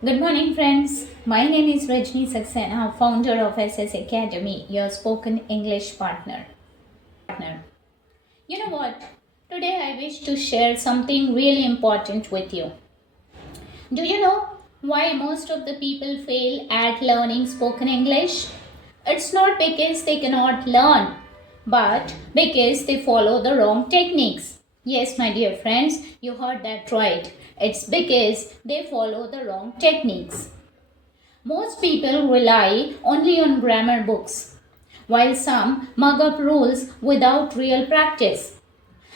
Good morning, friends. My name is Rajni Saxena, founder of SS Academy, your spoken English partner. You know what? Today I wish to share something really important with you. Do you know why most of the people fail at learning spoken English? It's not because they cannot learn, but because they follow the wrong techniques. Yes, my dear friends, you heard that right. It's because they follow the wrong techniques. Most people rely only on grammar books, while some mug up rules without real practice.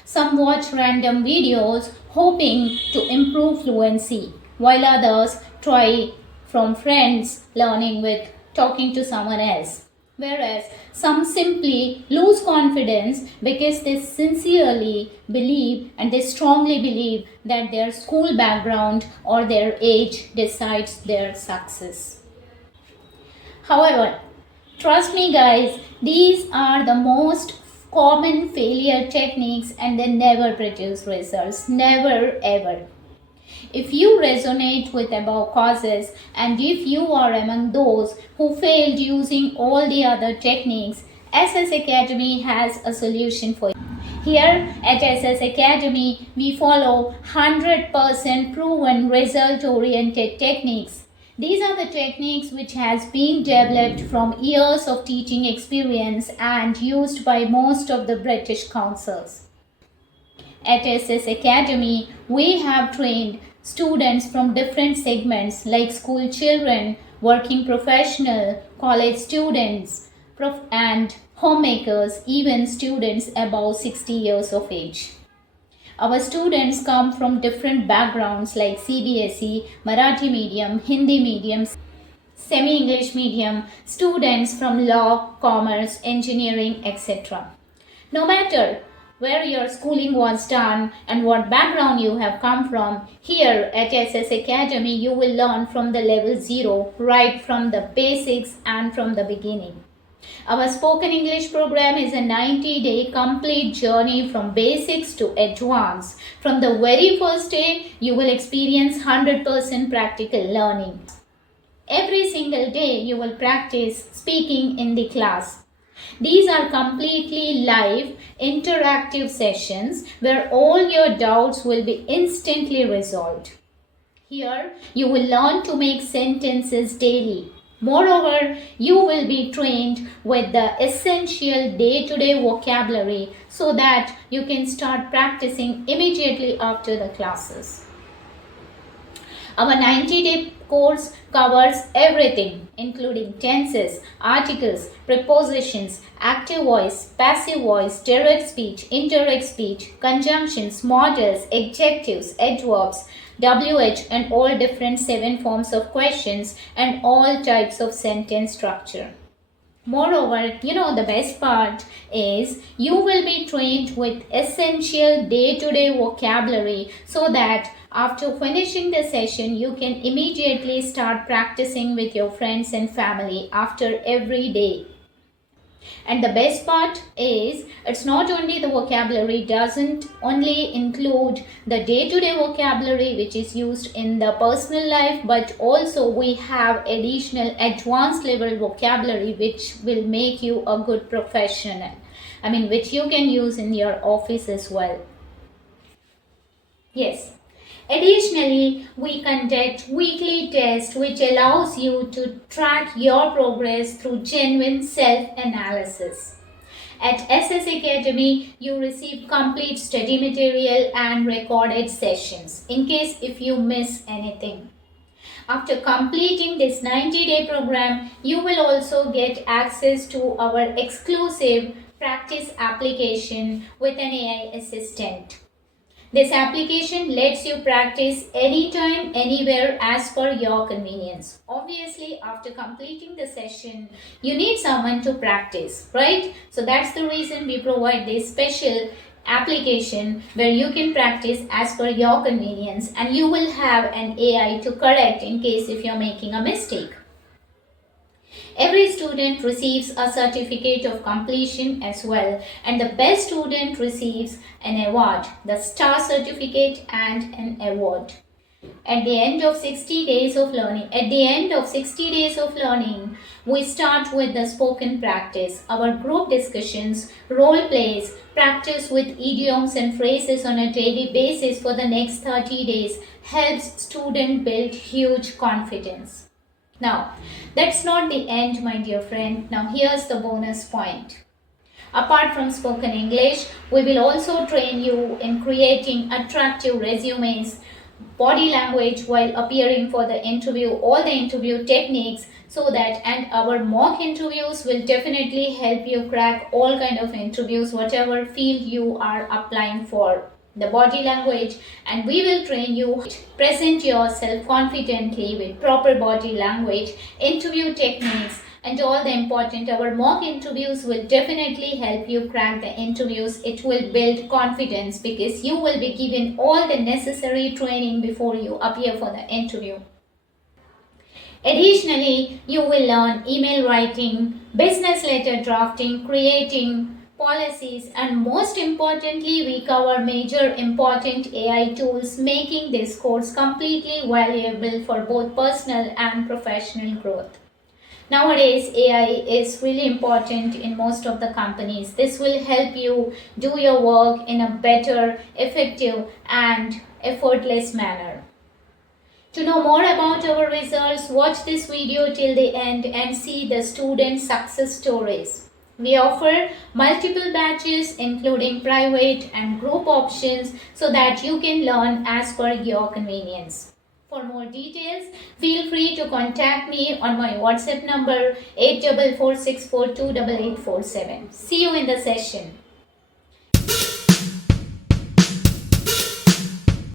Some watch random videos hoping to improve fluency, while others try from friends learning with talking to someone else. Whereas some simply lose confidence because they sincerely believe and they strongly believe that their school background or their age decides their success. However, trust me, guys, these are the most common failure techniques and they never produce results. Never ever. If you resonate with above causes and if you are among those who failed using all the other techniques, SS Academy has a solution for you. Here at SS Academy, we follow 100% proven result oriented techniques. These are the techniques which has been developed from years of teaching experience and used by most of the British councils. At SS Academy, we have trained students from different segments like school children, working professional, college students, and homemakers, even students above 60 years of age. Our students come from different backgrounds like CBSE, Marathi medium, Hindi medium, semi-English medium, students from law, commerce, engineering, etc. No matter where your schooling was done and what background you have come from, here at SS Academy you will learn from the level 0, right from the basics and from the beginning. Our spoken English program is a 90-day complete journey from basics to advanced. From the very first day, you will experience 100% practical learning. Every single day, you will practice speaking in the class. These are completely live, interactive sessions where all your doubts will be instantly resolved. Here, you will learn to make sentences daily. Moreover, you will be trained with the essential day-to-day vocabulary so that you can start practicing immediately after the classes. Our 90-day course covers everything, including tenses, articles, prepositions, active voice, passive voice, direct speech, indirect speech, conjunctions, modals, adjectives, adverbs, WH, and all different 7 forms of questions and all types of sentence structure. Moreover, the best part is you will be trained with essential day-to-day vocabulary so that after finishing the session, you can immediately start practicing with your friends and family after every day. And the best part is it's not only the vocabulary doesn't only include the day-to-day vocabulary which is used in the personal life, but also we have additional advanced level vocabulary which will make you a good professional. Which you can use in your office as well. Yes. Additionally, we conduct weekly tests which allows you to track your progress through genuine self-analysis. At SS Academy, you receive complete study material and recorded sessions in case if you miss anything. After completing this 90-day program, you will also get access to our exclusive practice application with an AI assistant. This application lets you practice anytime, anywhere as per your convenience. Obviously, after completing the session, you need someone to practice, right? So that's the reason we provide this special application where you can practice as per your convenience and you will have an AI to correct in case if you're making a mistake. Every student receives a certificate of completion as well, and the best student receives an award, the star certificate and an award. At the end of 60 days of learning, we start with the spoken practice, our group discussions, role plays, practice with idioms and phrases on a daily basis for the next 30 days helps student build huge confidence. Now, that's not the end, my dear friend. Now, here's the bonus point. Apart from spoken English, we will also train you in creating attractive resumes, body language while appearing for the interview, all the interview techniques, so that, and our mock interviews will definitely help you crack all kind of interviews, whatever field you are applying for. The body language, and we will train you present yourself confidently with proper body language, interview techniques, and all the important, our mock interviews will definitely help you crack the interviews. It will build confidence because you will be given all the necessary training before you appear for the interview. Additionally, you will learn email writing, business letter drafting, creating policies, and most importantly, we cover major important AI tools, making this course completely valuable for both personal and professional growth. Nowadays, AI is really important in most of the companies. This will help you do your work in a better, effective, and effortless manner. To know more about our results, watch this video till the end and see the student success stories. We offer multiple batches including private and group options so that you can learn as per your convenience. For more details, feel free to contact me on my WhatsApp number 8446428847. See you in the session.